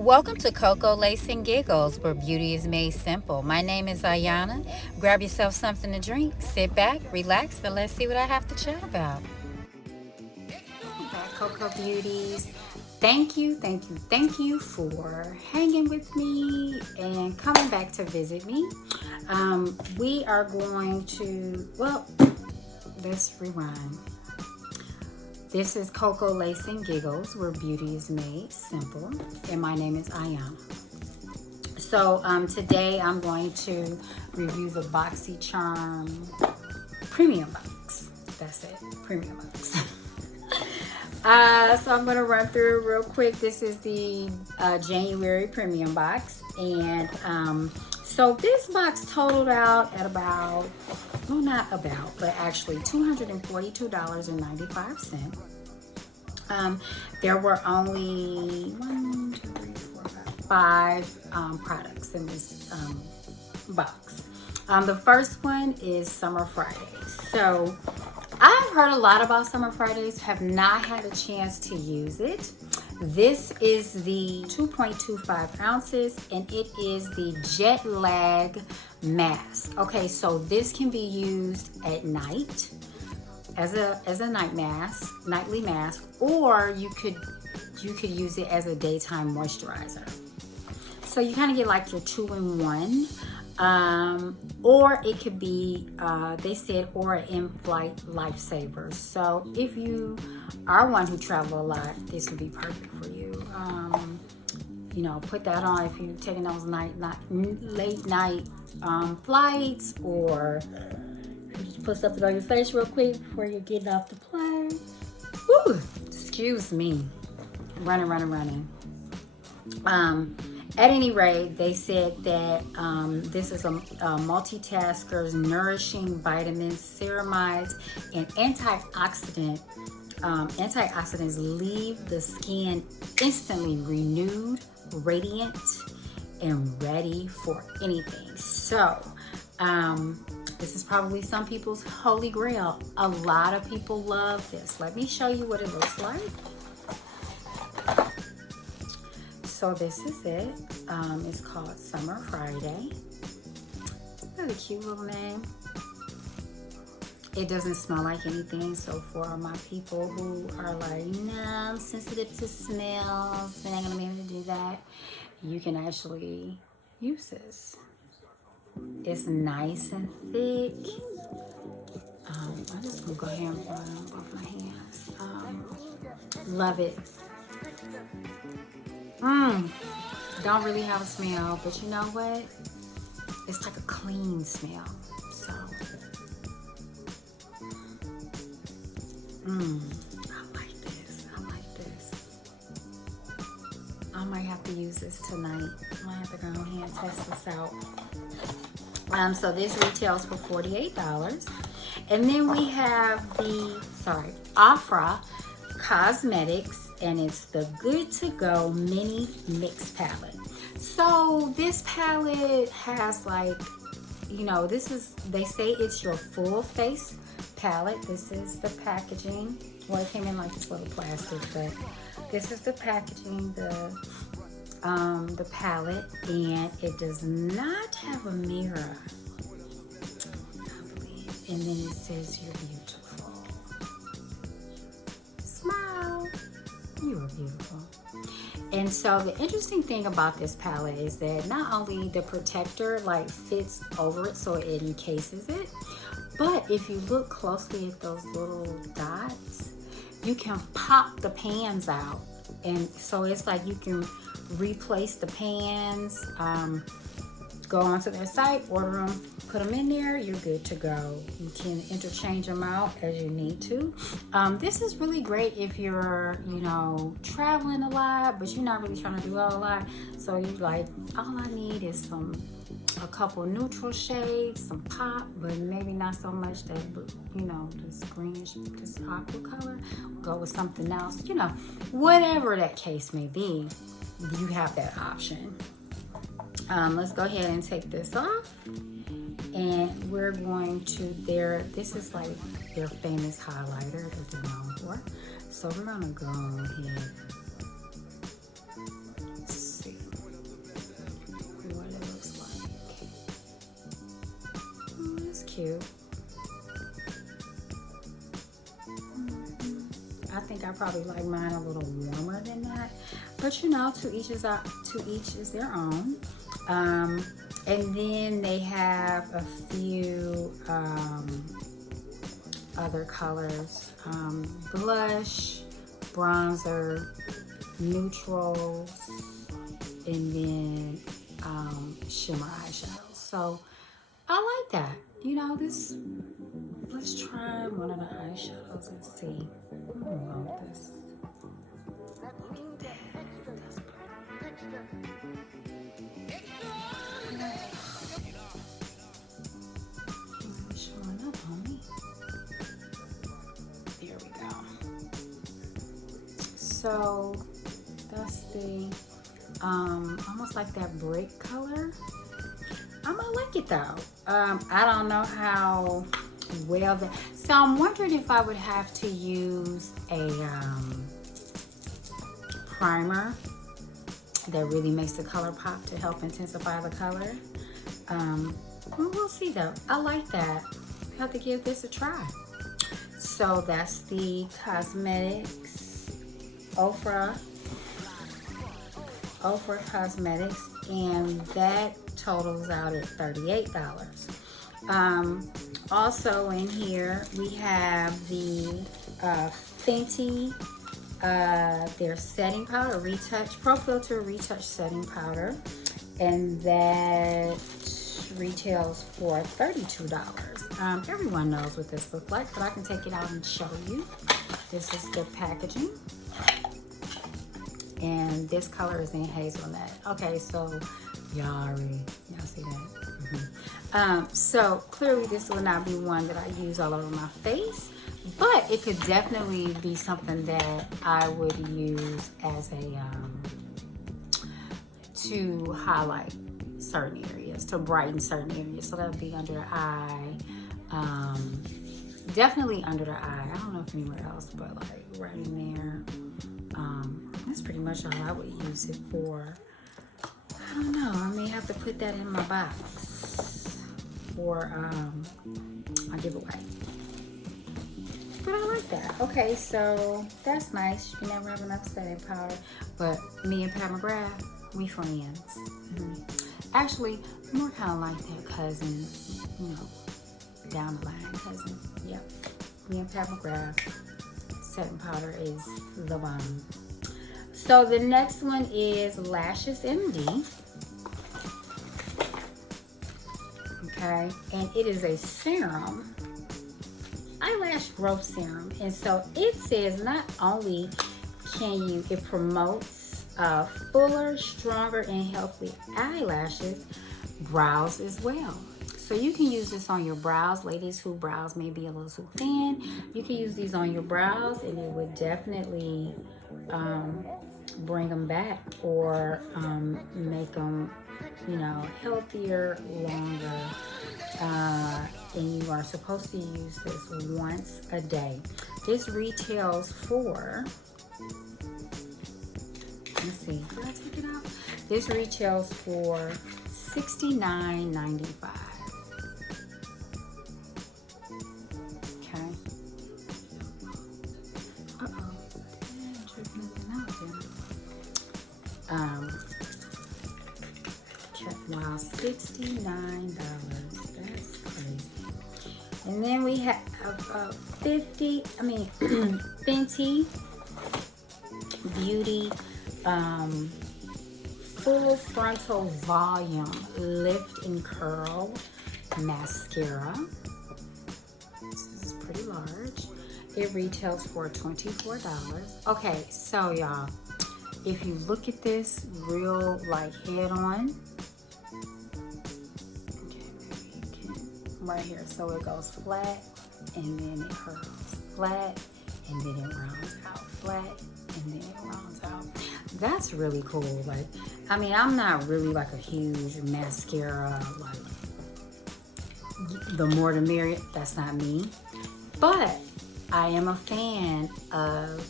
Welcome to CoCo Lace and Giggles, where beauty is made simple. My name is Ayana. Grab yourself something to drink, sit back, relax, and let's see what I have to chat about. Back, CoCo Beauties. Thank you for hanging with me and coming back to visit me. We are going to, let's rewind. This is CoCo Lace and Giggles, where beauty is made simple, and my name is Ayana. So today I'm going to review the BoxyCharm Premium Box. That's it, Premium Box. So I'm going to run through real quick. This is the January Premium Box, and so this box totaled out at about, well, not about, but actually $242.95. There were only 5 products in this box. The first one is Summer Fridays. So I've heard a lot about Summer Fridays, have not had a chance to use it. This is the 2.25 ounces, and it is the jet lag mask. Okay, so this can be used at night as a nightly mask, or you could use it as a daytime moisturizer. So you kind of get like your 2-in-1. Or it could be, they said, or an in-flight lifesaver. So if you are one who travel a lot, this would be perfect for you. You know, put that on if you're taking those late night flights, or you just put something on your face real quick before you're getting off the plane. Woo! Excuse me. Running. At any rate, they said that this is a multitasker's nourishing vitamins, ceramides, and antioxidants. Antioxidants leave the skin instantly renewed, radiant, and ready for anything. So, this is probably some people's holy grail. A lot of people love this. Let me show you what it looks like. So this is it. It's called Summer Friday. Really cute little name. It doesn't smell like anything. So for my people who are like, nah, I'm sensitive to smells, they're not gonna be able to do that, you can actually use this. It's nice and thick. I'm just gonna go ahead and put it on both my hands. Love it. Don't really have a smell, but you know what? It's like a clean smell. So, I like this. I might have to use this tonight. I might have to go ahead and test this out. So this retails for $48. And then we have the, Afra Cosmetics, and it's the Good to Go Mini Mix Palette. So this palette has, like, you know, they say it's your full face palette. This is the packaging. Well, it came in like this little plastic, but this is the packaging, the palette, and it does not have a mirror, I believe. And then it says you're beautiful. Smile. You are beautiful. And so the interesting thing about this palette is that not only the protector like fits over it, so it encases it, but if you look closely at those little dots, you can pop the pans out. And so it's like you can replace the pans, go onto their site, order them, put them in there, you're good to go. You can interchange them out as you need to. This is really great if you're, you know, traveling a lot, but you're not really trying to do a lot. So you're like, all I need is a couple neutral shades, some pop, but maybe not so much that, you know, this greenish, this aqua color. Go with something else, you know, whatever that case may be, you have that option. Let's go ahead and take this off, and we're going to this is like their famous highlighter that they're known for. So we're gonna go ahead, let's see. cute. I think I probably like mine a little warmer than that, but you know, to each is their own. And then they have a few other colors: blush, bronzer, neutrals, and then shimmer eyeshadows. So I like that. You know, this. Let's try one of the eyeshadows and see. I'm gonna go with this. Look at that. That's pretty. It's showing up on me. There we go. So that's the almost like that brick color. I might like it though. I don't know how well that. So I'm wondering if I would have to use a primer that really makes the color pop to help intensify the color. Well, we'll see though. I like that. I have to give this a try. So that's the Cosmetics Ofra Cosmetics, and that totals out at $38. Also in here we have the Fenty their setting powder, Pro Filter Retouch Setting Powder, and that retails for $32. Everyone knows what this looks like, but I can take it out and show you. This is the packaging, and this color is in hazelnut. Okay, so y'all see that? So clearly this will not be one that I use all over my face, but it could definitely be something that I would use as a to highlight certain areas, to brighten certain areas. So that would be under the eye, definitely under the eye. I don't know if anywhere else, but like right in there. That's pretty much all I would use it for. I don't know, I may have to put that in my box for my giveaway. But I like that. Okay, so that's nice. You can never have enough setting powder. But me and Pat McGrath, we friends. Actually, more kind of like that cousin, you know, down the line cousin. Yep. Me and Pat McGrath, setting powder is the bomb. So the next one is Lashes MD. Okay, and it is a serum, eyelash growth serum. And so it says not only it promotes fuller, stronger, and healthy eyelashes, brows as well. So you can use this on your brows, ladies whose brows may be a little too thin. You can use these on your brows, and it would definitely bring them back, or make them, you know, healthier, longer. And you are supposed to use this once a day. This retails for, let's see, did I take it out? This retails for $69.95. Okay. Uh-oh. Didn't check anything out then. Wow, $69. That's crazy. And then we have Fenty Beauty Full Frontal Volume Lift and Curl Mascara. This is pretty large. It retails for $24. Okay, so y'all, if you look at this real like head on, right here, so it goes flat and then it curls, flat and then it rounds out, flat and then it rounds out. That's really cool. Like, I mean, I'm not really like a huge mascara, like the more the merrier. That's not me, but I am a fan of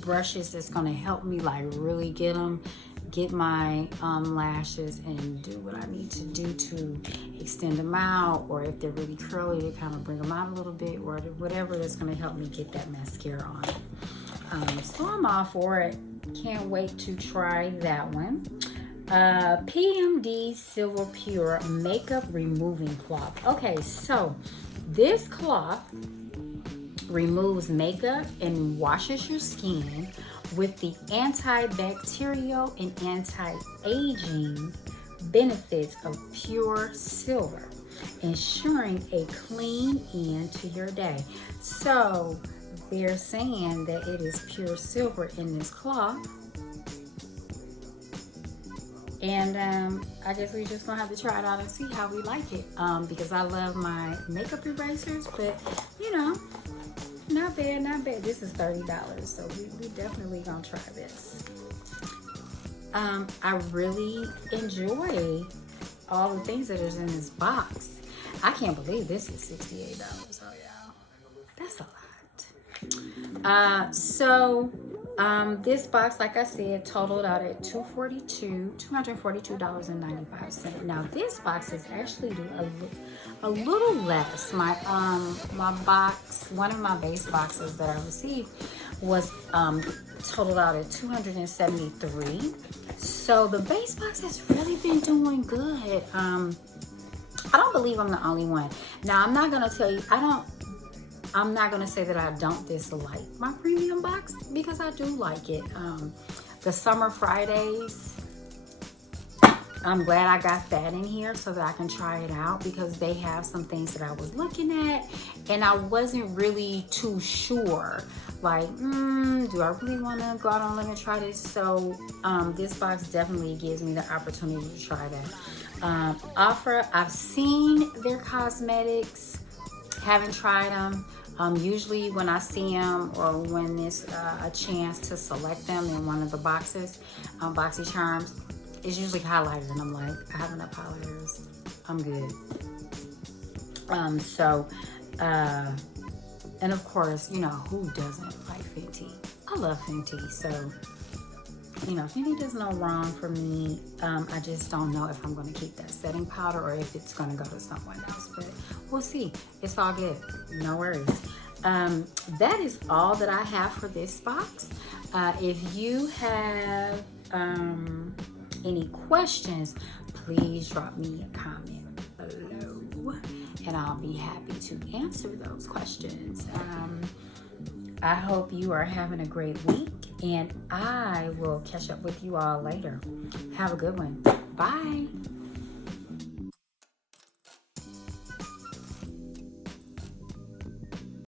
brushes that's gonna help me like really get them get my lashes and do what I need to do to extend them out, or if they're really curly, to kind of bring them out a little bit, or whatever that's going to help me get that mascara on. So I'm all for it. Can't wait to try that one. PMD Silver Pure Makeup Removing Cloth. Okay, so this cloth removes makeup and washes your skin with the antibacterial and anti-aging benefits of pure silver, ensuring a clean end to your day. So they're saying that it is pure silver in this cloth. And I guess we just gonna have to try it out and see how we like it. Because I love my makeup erasers, but you know, not bad, not bad. This is $30, so we definitely gonna try this. I really enjoy all the things that is in this box. I can't believe this is $68. Oh yeah, that's a lot. This box, like I said, totaled out at $242.95. Now this box is actually a little less. My box, one of my base boxes that I received was totaled out at $273. So the base box has really been doing good. I don't believe I'm the only one. Now I'm not gonna tell you, I'm not gonna say that I don't dislike my premium box, because I do like it. The Summer Fridays, I'm glad I got that in here so that I can try it out, because they have some things that I was looking at and I wasn't really too sure. Like, do I really want to go out on a limb and try this? So this box definitely gives me the opportunity to try that. Offer, I've seen their cosmetics, haven't tried them. Usually when I see them, or when it's a chance to select them in one of the boxes, BoxyCharms, it's usually highlighter, and I'm like, I have enough highlighters, I'm good. And of course, you know, who doesn't like Fenty? I love Fenty, so, you know, Fenty does no wrong for me. I just don't know if I'm gonna keep that setting powder or if it's gonna go to someone else, but we'll see. It's all good, no worries. That is all that I have for this box. If you have any questions, please drop me a comment below and I'll be happy to answer those questions. I hope you are having a great week, and I will catch up with you all later. Have a good one. Bye.